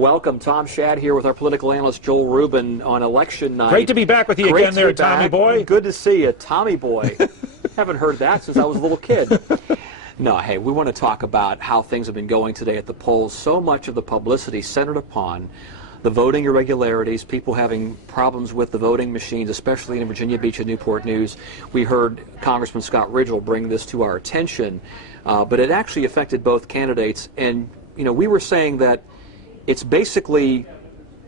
welcome. Tom Schaad here with our political analyst Joel Rubin on election night. Great to be back with you again there, Tommy boy. Good to see you, Tommy boy. Haven't heard that since I was a little kid. No, hey, we want to talk about how things have been going today at the polls. So much of the publicity centered upon the voting irregularities, people having problems with the voting machines, especially in Virginia Beach and Newport News. We heard Congressman Scott Ridgell bring this to our attention, but it actually affected both candidates. And, you know, we were saying that it's basically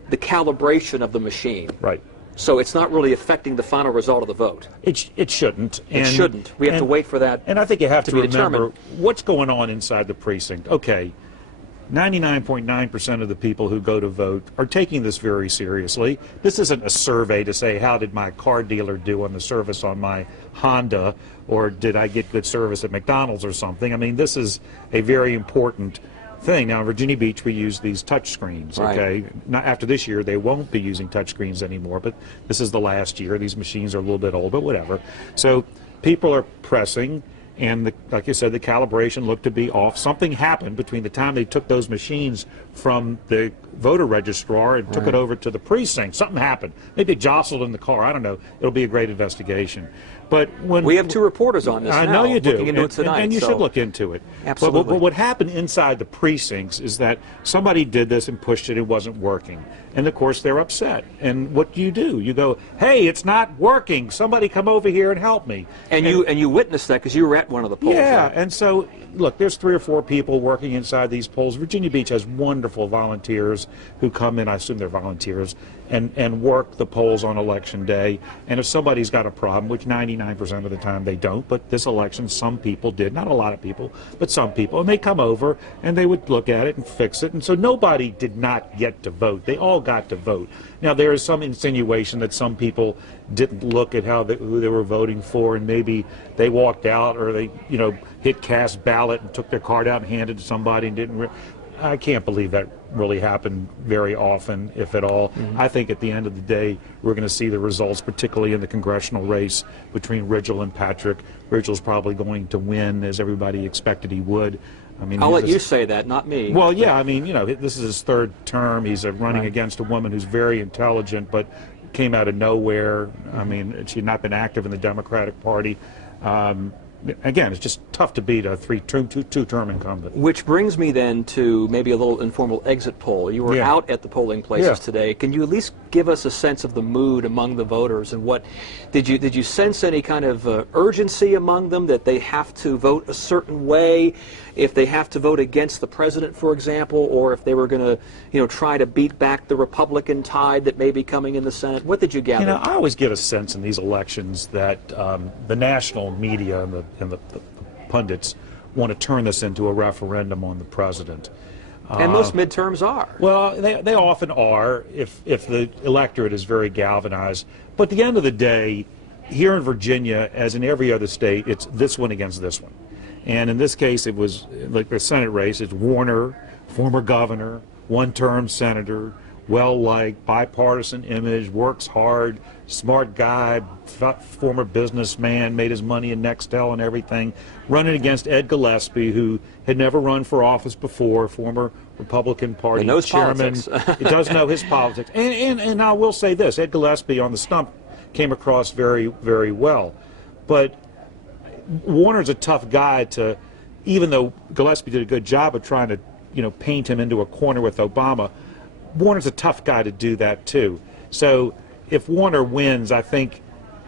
the calibration of the machine. Right. So it's not really affecting the final result of the vote. It shouldn't. It shouldn't. We have to wait for that. And I think you have to remember determined. What's going on inside the precinct. Okay, 99.9% of the people who go to vote are taking this very seriously. This isn't a survey to say, how did my car dealer do on the service on my Honda, or did I get good service at McDonald's or something? I mean, this is a very important thing. Now, in Virginia Beach, we use these touch screens, okay? Right. Not after this year, they won't be using touch screens anymore, but this is the last year. These machines are a little bit old, but whatever. So people are pressing, and like you said, the calibration looked to be off. Something happened between the time they took those machines from the voter registrar and took it over to the precinct. Something happened. Maybe it jostled in the car. I don't know. It'll be a great investigation. But when we have two reporters on this I now, know you do, looking into it tonight, and you should look into it. Absolutely. But what happened inside the precincts is that somebody did this and pushed it. It wasn't working, and of course they're upset. And what do? You go, hey, it's not working. Somebody come over here and help me. And you witnessed that because you were at one of the polls. Yeah, right? and so look, there's 3 or 4 people working inside these polls. Virginia Beach has wonderful volunteers who come in. I assume they're volunteers. And work the polls on election day. And if somebody's got a problem, which 99% of the time they don't, but this election some people did, not a lot of people, but some people, and they come over and they would look at it and fix it. And so nobody did not get to vote. They all got to vote. Now there is some insinuation that some people didn't look at who they were voting for, and maybe they walked out, or they hit cast ballot and took their card out and handed it to somebody and didn't. I can't believe that really happened very often, if at all. I think at the end of the day, we're going to see the results, particularly in the congressional race between Ridgell and Patrick. Ridgell's probably going to win, as everybody expected he would. I mean, I'll let you say that, not me. Well, yeah, I mean, this is his 3rd term. He's running against a woman who's very intelligent, but came out of nowhere. I mean, she'd not been active in the Democratic Party. Again, it's just tough to beat a two-term incumbent. Which brings me then to maybe a little informal exit poll. You were out at the polling places today. Can you at least give us a sense of the mood among the voters, and what did you sense any kind of urgency among them that they have to vote a certain way, if they have to vote against the president, for example, or if they were going to try to beat back the Republican tide that may be coming in the Senate? What did you gather? I always get a sense in these elections that the national media and the pundits want to turn this into a referendum on the president. And most midterms are. Well, they often are if the electorate is very galvanized. But at the end of the day, here in Virginia, as in every other state, it's this one against this one. And in this case, it was like the Senate race. It's Warner, former governor, 1-term senator, well-liked, bipartisan image, works hard, smart guy, former businessman, made his money in Nextel and everything, running against Ed Gillespie, who had never run for office before, former Republican Party chairman. He does know his politics. And I will say this, Ed Gillespie on the stump came across very, very well. But Warner's a tough guy to, even though Gillespie did a good job of trying to, paint him into a corner with Obama, Warner's a tough guy to do that too. So if Warner wins, I think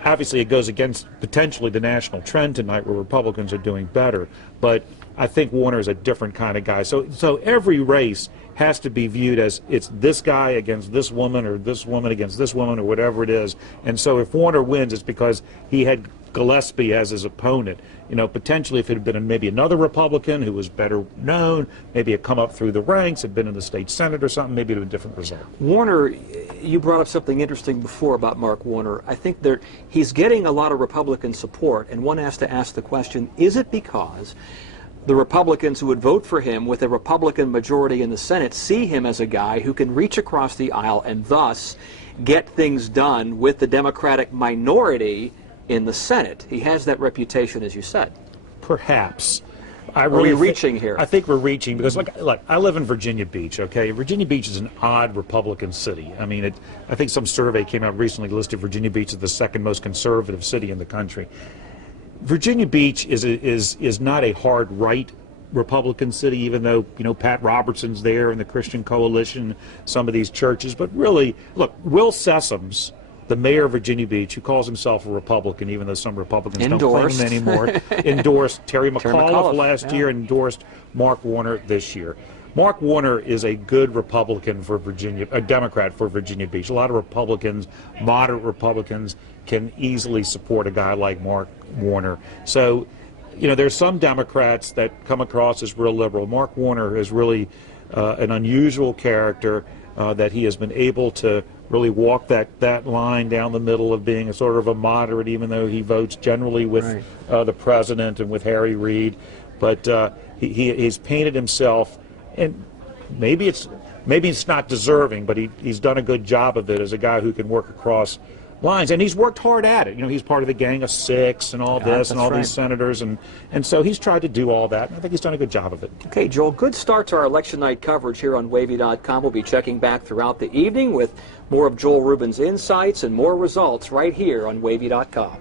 obviously it goes against potentially the national trend tonight where Republicans are doing better. But I think Warner is a different kind of guy. So every race has to be viewed as it's this guy against this woman, or this woman against this woman, or whatever it is. And so if Warner wins, it's because he had Gillespie as his opponent. Potentially if it had been maybe another Republican who was better known, maybe had come up through the ranks, had been in the state Senate or something, maybe it would have been a different result. Warner, you brought up something interesting before about Mark Warner. I think he's getting a lot of Republican support, and one has to ask the question, is it because the Republicans who would vote for him with a Republican majority in the Senate see him as a guy who can reach across the aisle and thus get things done with the Democratic minority in the Senate? He has that reputation, as you said. Perhaps. Are we reaching here? I think we're reaching because, look, I live in Virginia Beach, okay? Virginia Beach is an odd Republican city. I mean, I think some survey came out recently listed Virginia Beach as the second most conservative city in the country. Virginia Beach is not a hard right Republican city, even though, you know, Pat Robertson's there and the Christian Coalition, some of these churches. But really, look, Will Sessoms, the mayor of Virginia Beach, who calls himself a Republican, even though some Republicans don't claim him anymore, endorsed Terry McAuliffe last year and endorsed Mark Warner this year. Mark Warner is a good Republican for Virginia, a Democrat for Virginia Beach. A lot of Republicans, moderate Republicans, can easily support a guy like Mark Warner. So, you know, there's some Democrats that come across as real liberal. Mark Warner is really an unusual character that he has been able to really walk that line down the middle of being a sort of a moderate, even though he votes generally with the president and with Harry Reid. But he's painted himself, and maybe it's not deserving, but he's done a good job of it as a guy who can work across lines, and he's worked hard at it. You know, he's part of the Gang of Six and all this and all these senators, and so he's tried to do all that, and I think he's done a good job of it. Okay, Joel, good start to our election night coverage here on WAVY.com. We'll be checking back throughout the evening with more of Joel Rubin's insights and more results right here on WAVY.com.